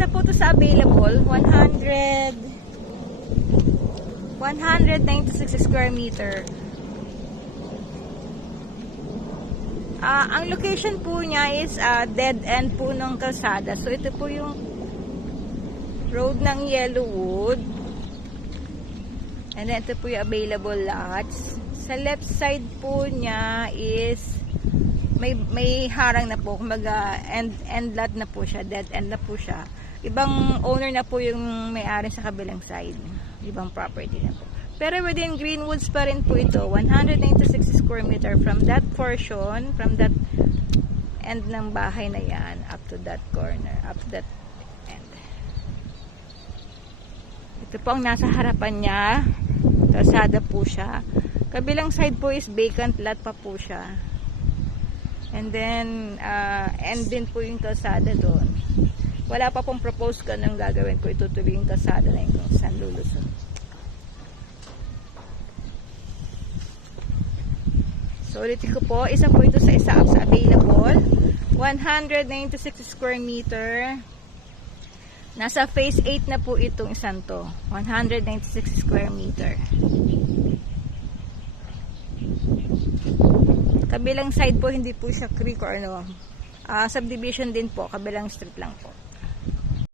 isa po to sa available. 196 square meter. Ang location po niya is dead end po ng kalsada. So ito po yung road ng Yellowwood. And then ito po yung available lots. Sa left side po niya is may harang na po. Kumaga end lot na po siya. Dead end na po siya. Ibang owner na po yung may-ari sa kabilang side. Ibang property na po. Pero within Greenwoods pa rin po ito. 196 square meter from that portion, from that end ng bahay na yan, up to that corner, up to that end. Ito po ang nasa harapan niya. Kalsada po siya. Kabilang side po is vacant lot pa po siya. And then, end din po yung kalsada doon. Wala pa pong propose ko nang gagawin ko. Itutuloy yung kalsada na yung kung saan lulusot. So, ulitin ko po, isa po ito sa isa sa available. 196 square meter. Nasa phase 8 na po itong isang to. 196 square meter. Kabilang side po, hindi po siya creek or ano. Subdivision din po. Kabilang street lang po.